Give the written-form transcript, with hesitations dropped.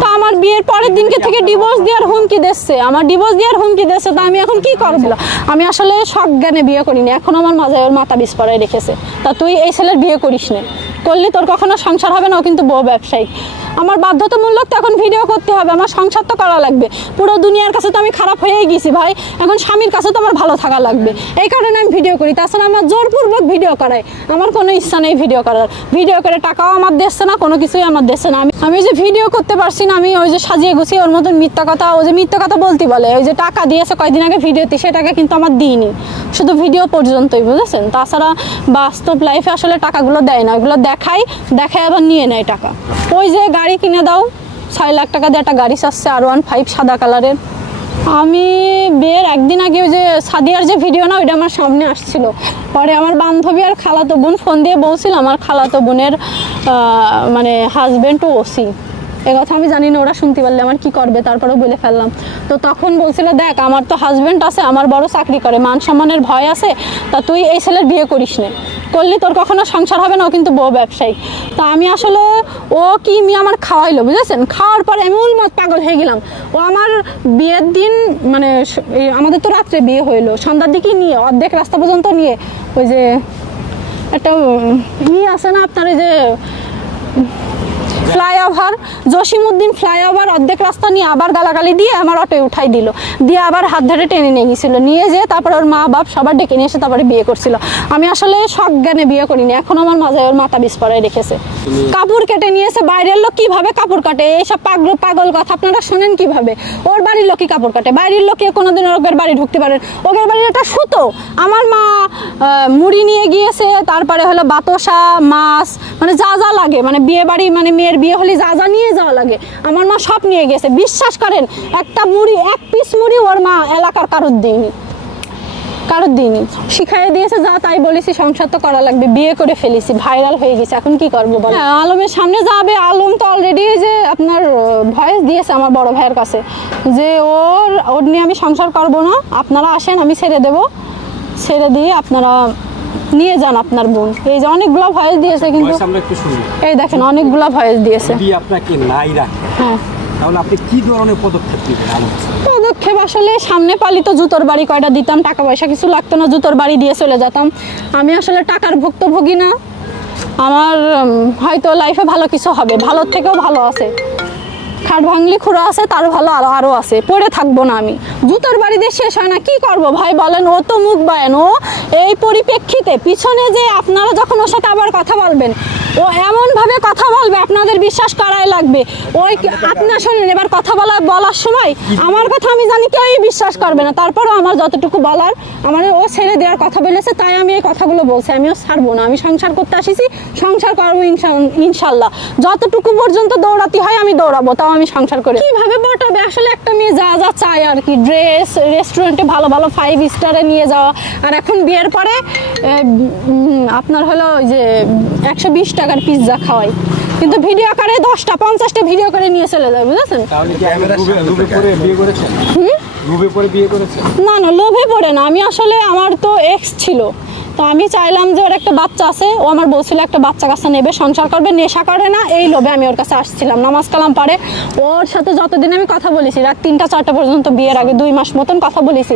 তো আমার বিয়ের পরের দিনকে থেকে ডিভোর্স দেওয়ার হুমকি দিচ্ছে, আমার ডিভোর্স দেওয়ার হুমকি দিচ্ছে। তো আমি এখন কি করব? আমি আসলে সজ্ঞানে বিয়ে করিনি, এখন আমার মাথায় ওর মাথা বিস্ফোরায় রেখেছে। তা তুই এই ছেলের বিয়ে করিস না, করলে তোর কখনো সংসার হবে না। ও কিন্তু বউ ব্যবসায়ী। আমার বাধ্যতামূলক তো এখন ভিডিও করতে হবে, আমার সংসার তো করা লাগবে। পুরো দুনিয়ার কাছে তো আমি খারাপ হয়েই গেছি ভাই, এখন স্বামীর কাছে তো আমার ভালো থাকা লাগবে, এই কারণে আমি ভিডিও করি। তাছাড়া আমার জোরপূর্বক ভিডিও করাই, আমার কোনো ইচ্ছা নেই ভিডিও করার। ভিডিও করে টাকাও আমার দিচ্ছে না, কোনো কিছুই আমার দিচ্ছে না। আমি যে ভিডিও করতে পারছি না, আমি ওই যে সাজিয়ে গুছিয়ে ওর মতন মিথ্যা কথা, ও যে মিথ্যা কথা বলতে বলে, ওই যে টাকা দিয়েছে কয়েকদিন আগে ভিডিওতে, সে টাকা কিন্তু আমার দিইনি, শুধু ভিডিও পর্যন্তই, বুঝেছেন? তাছাড়া বাস্তব লাইফে আসলে টাকাগুলো দেয় না, ওইগুলো দেখায় আবার নিয়ে নেয় টাকা। ওই যে গাড়ি কিনে দাও, 6 লাখ টাকা দিয়ে একটা গাড়ি চাচ্ছে R15 সাদা কালারের। আমি বিয়ের একদিন আগে ওই যে সাদিয়ার যে ভিডিও না, ওইটা আমার সামনে আসছিল। পরে আমার বান্ধবী আর খালাতো বোন ফোন দিয়ে বলছিল আমার খালাতো বোনের মানে হাজব্যান্ড ও ওসি। এ কথা আমি জানি না, ওরা শুনতে পারলে আমার কি করবে, তারপরেও বলে ফেললাম। তো তখন বলছিল, দেখ আমার তো হাজব্যান্ড আছে, আমার বড় চাকরি করে, মান সম্মানের ভয় আছে, তা তুই এই ছেলের বিয়ে করিস না, করলে তোর কখনো সংসার হবে না। ও কিন্তু বউ ব্যবসায়ী। তা আমি আসলে ও কি মেয়ে আমার খাওয়াইলো, বুঝেছেন? খাওয়ার পরে এমন মত পাগল হয়ে গেলাম। ও আমার বিয়ের দিন মানে আমাদের তো রাত্রে বিয়ে হইলো, সন্ধ্যার দিকে নিয়ে অর্ধেক রাস্তা পর্যন্ত নিয়ে ওই যে একটা আছে না আপনার, ওই যে ফ্লাইওভার, জসিমউদ্দিন ফ্লাইওভার, অর্ধেক রাস্তা নিয়ে আবার গালাগালি দিয়ে আমার অটোয় উঠাই দিল, দিয়ে আবার হাত ধরে টেনে নিয়ে গেছিলো, নিয়ে যেয়ে তারপর ওর মা বাপ সবার ডেকে নিয়ে এসে তারপরে বিয়ে করছিল। আমি আসলে সজ্ঞানে বিয়ে করিনি, এখন আমার মাথায় ওর মাথা বিস্ফোরায় রেখেছে। কাপড় কেটে নিয়েছে, বাইরের লোক কিভাবে কাপড় কাটে, এইসব পাগল কথা আপনারা শোনেন কিভাবে? ওর বাড়ির লোকই কাপড় কাটে, বাইরের লোকে কোনোদিন ওদের বাড়ি ঢুকতে পারেন? ওদের বাড়ির একটা সুতো, আমার মা মুড়ি নিয়ে গিয়েছে, তারপরে হলো বাতাসা, মাছ, মানে যা যা লাগে, মানে বিয়ে বাড়ি মানে মেয়ের বিয়ে হলে যা যা নিয়ে যাওয়া লাগে আমার মা সব নিয়ে গেছে। বিশ্বাস করেন, একটা মুড়ি, এক পিস মুড়ি ওর মা এলাকার কারোর দিইনি, শিখাই দিয়েছে যা তাই বলেছি, সংসার তো করা লাগবে, বিয়ে করে ফেলেছি, ভাইরাল হয়ে গেছে, এখন কি করবো বল? আলমের সামনে যাবে, আলম তো অলরেডি যে আপনার ভয়েস দিয়েছে আমার বড় ভাইয়ের কাছে যে ওর নিয়ে আমি সংসার করব না, আপনারা আসেন, আমি ছেড়ে দেবো, ছেড়ে দিয়ে আপনারা নিয়ে যান আপনার বোন। এই যে অনেকগুলো ভয়েস দিয়েছে, কিন্তু এই দেখেন অনেকগুলো ভয়েস দিয়েছে। আপনাকে নাই রাখে, হ্যাঁ, তাহলে আপনি কি ধরনের পদক্ষেপ নেবেন? পদক্ষেপ আসলে সামনে পালি তো জুতোর বাড়ি কয়টা দিতাম, টাকা পয়সা কিছু লাগতো না, জুতোর বাড়ি দিয়ে চলে যেতাম। আমি আসলে টাকার ভুক্তভোগী না, আমার হয়তো লাইফে ভালো কিছু হবে, ভালোর থেকেও ভালো আছে, খাট ভাঙলি খুঁড়ো আছে, তার ভালো আরও আছে, পড়ে থাকবো না আমি। জুতোর বাড়ি দিয়ে শেষ হয় না, কি করব ভাই বলেন? ও তো মুখ বায়ান, ও এই পরিপ্রেক্ষিতে পিছনে যে আপনারা যখন ওর সাথে আবার কথা বলবেন, ও এমনভাবে কথা বলবে আপনাদের বিশ্বাস করাই লাগবে। ওই আপনার শোনেন, এবার কথা বলার সময় আমার কথা আমি জানি কেউই বিশ্বাস করবে না, তারপরও আমার যতটুকু বলার, আমার ও ছেড়ে দেওয়ার কথা বলেছে, তাই আমি এই কথাগুলো বলছি। আমিও ছাড়বো না, আমি সংসার করতে আসিছি, সংসার করবো ইনশাল্লাহ, যতটুকু পর্যন্ত দৌড়াতে হয় আমি দৌড়াবো, তাও আমি সংসার করি। কিভাবে পটাবে আসলে একটা মেয়ে যা যা চায় আর কি, ড্রেস, রেস্টুরেন্টে ভালো ভালো 5 স্টারে নিয়ে যাওয়া, আর এখন বিয়ের পরে আপনার হলো ওই যে 120 টাকার পিৎজা খাওয়াই, কিন্তু ভিডিও করে 10টা 50টা ভিডিও করে নিয়ে চলে যায়, বুঝেছেন? না না, লোভে পড়ে না, আমি আসলে আমার তো এক্স ছিল, তো আমি চাইলাম যে ওর একটা বাচ্চা আছে, ও আমার বলছিল একটা বাচ্চা কাচ্চা নেবে, সংসার করবে, নেশা করে না, এই লোভে আমি ওর কাছে আসছিলাম। নামাজ কালাম পারে, ওর সাথে যতদিন আমি কথা বলেছি, রাত 3টা 4টা পর্যন্ত, বিয়ের আগে 2 মাস মতন কথা বলেছি।